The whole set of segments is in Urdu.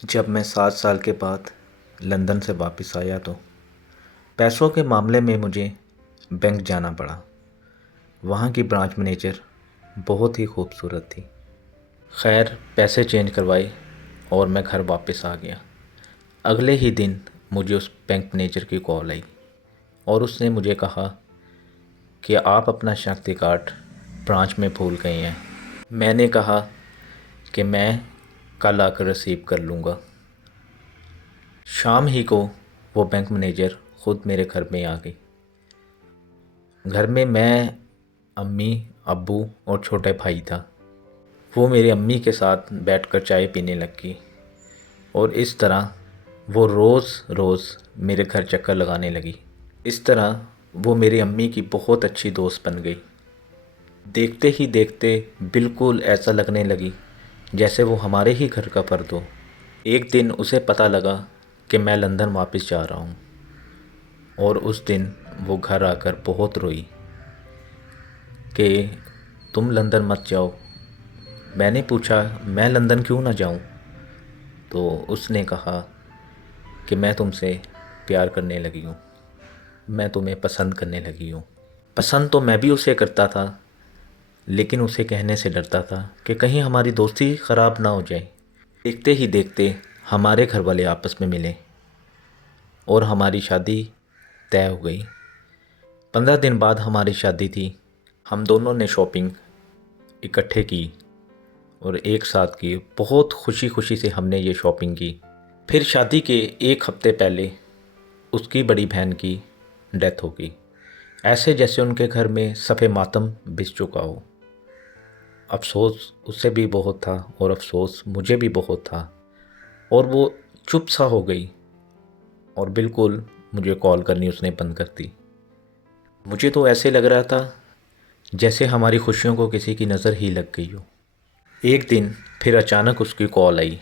جب میں 7 سال کے بعد لندن سے واپس آیا تو پیسوں کے معاملے میں مجھے بینک جانا پڑا۔ وہاں کی برانچ مینیجر بہت ہی خوبصورت تھی۔ خیر پیسے چینج کروائے اور میں گھر واپس آ گیا۔ اگلے ہی دن مجھے اس بینک مینیجر کی کال آئی اور اس نے مجھے کہا کہ آپ اپنا شناختی کارڈ برانچ میں بھول گئے ہیں۔ میں نے کہا کہ میں کل آ کر ریسیو کر لوں گا۔ شام ہی کو وہ بینک مینیجر خود میرے گھر میں آ گئی۔ گھر میں امی، ابو اور چھوٹے بھائی تھا۔ وہ میری امی کے ساتھ بیٹھ کر چائے پینے لگ گئی اور اس طرح وہ روز میرے گھر چکر لگانے لگی۔ اس طرح وہ میری امی کی بہت اچھی دوست بن گئی۔ دیکھتے ہی دیکھتے بالکل ایسا لگنے لگی جیسے وہ ہمارے ہی گھر کا فرد ہو۔ ایک دن اسے پتہ لگا کہ میں لندن واپس جا رہا ہوں اور اس دن وہ گھر آ کر بہت روئی کہ تم لندن مت جاؤ۔ میں نے پوچھا میں لندن کیوں نہ جاؤں؟ تو اس نے کہا کہ میں تم سے پیار کرنے لگی ہوں، میں تمہیں پسند کرنے لگی ہوں۔ پسند تو میں بھی اسے کرتا تھا لیکن اسے کہنے سے ڈرتا تھا کہ کہیں ہماری دوستی خراب نہ ہو جائے۔ دیکھتے ہی دیکھتے ہمارے گھر والے آپس میں ملے اور ہماری شادی طے ہو گئی۔ 15 دن بعد ہماری شادی تھی۔ ہم دونوں نے شاپنگ اکٹھے کی اور ایک ساتھ کی۔ بہت خوشی سے ہم نے یہ شاپنگ کی۔ پھر شادی کے ایک ہفتے پہلے اس کی بڑی بہن کی ڈیتھ ہو گئی، ایسے جیسے ان کے گھر میں صف ماتم بچھ چکا ہو۔ افسوس اسے بھی بہت تھا اور افسوس مجھے بھی بہت تھا، اور وہ چپ سا ہو گئی اور بالکل مجھے کال کرنی اس نے بند کر دی۔ مجھے تو ایسے لگ رہا تھا جیسے ہماری خوشیوں کو کسی کی نظر ہی لگ گئی ہو۔ ایک دن پھر اچانک اس کی کال آئی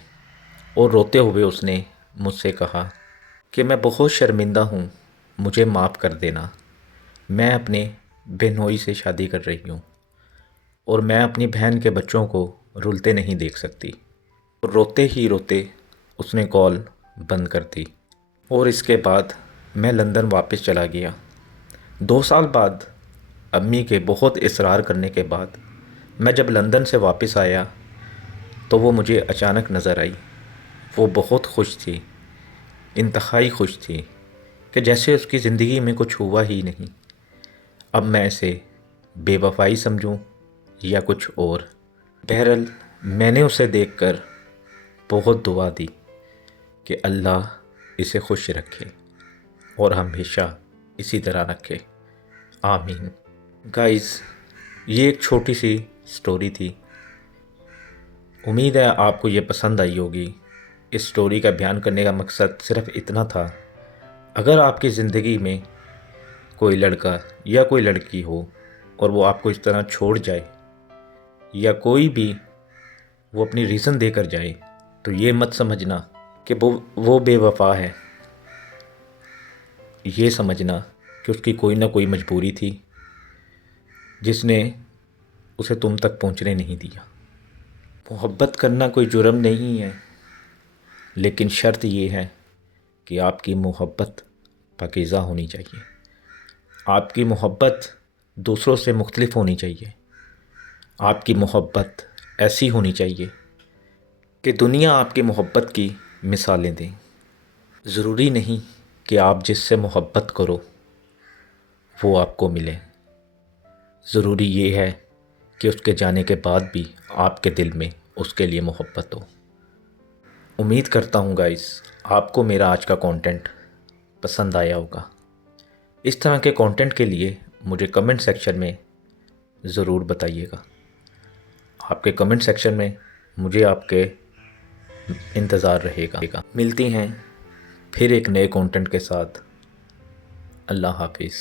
اور روتے ہوئے اس نے مجھ سے کہا کہ میں بہت شرمندہ ہوں، مجھے معاف کر دینا۔ میں اپنے بہنوئی سے شادی کر رہی ہوں اور میں اپنی بہن کے بچوں کو رلتے نہیں دیکھ سکتی۔ اور روتے ہی روتے اس نے کال بند کر دی اور اس کے بعد میں لندن واپس چلا گیا۔ 2 سال بعد امی کے بہت اصرار کرنے کے بعد میں جب لندن سے واپس آیا تو وہ مجھے اچانک نظر آئی۔ وہ بہت خوش تھی، انتہائی خوش تھی کہ جیسے اس کی زندگی میں کچھ ہوا ہی نہیں۔ اب میں اسے بے وفائی سمجھوں یا کچھ اور، بہرحال میں نے اسے دیکھ کر بہت دعا دی کہ اللہ اسے خوش رکھے اور ہمیشہ اسی طرح رکھے، آمین۔ گائز یہ ایک چھوٹی سی سٹوری تھی، امید ہے آپ کو یہ پسند آئی ہوگی۔ اس سٹوری کا بیان کرنے کا مقصد صرف اتنا تھا، اگر آپ کی زندگی میں کوئی لڑکا یا کوئی لڑکی ہو اور وہ آپ کو اس طرح چھوڑ جائے یا کوئی بھی وہ اپنی ریزن دے کر جائے تو یہ مت سمجھنا کہ وہ بے وفا ہے، یہ سمجھنا کہ اس کی کوئی نہ کوئی مجبوری تھی جس نے اسے تم تک پہنچنے نہیں دیا۔ محبت کرنا کوئی جرم نہیں ہے، لیکن شرط یہ ہے کہ آپ کی محبت پاکیزہ ہونی چاہیے، آپ کی محبت دوسروں سے مختلف ہونی چاہیے، آپ کی محبت ایسی ہونی چاہیے کہ دنیا آپ کی محبت کی مثالیں دیں۔ ضروری نہیں کہ آپ جس سے محبت کرو وہ آپ کو ملے، ضروری یہ ہے کہ اس کے جانے کے بعد بھی آپ کے دل میں اس کے لیے محبت ہو۔ امید کرتا ہوں گائز آپ کو میرا آج کا کانٹینٹ پسند آیا ہوگا۔ اس طرح کے کانٹینٹ کے لیے مجھے کمنٹ سیکشن میں ضرور بتائیے گا۔ آپ کے کمنٹ سیکشن میں مجھے آپ کے انتظار رہے گا۔ ملتی ہیں پھر ایک نئے کانٹینٹ کے ساتھ۔ اللہ حافظ۔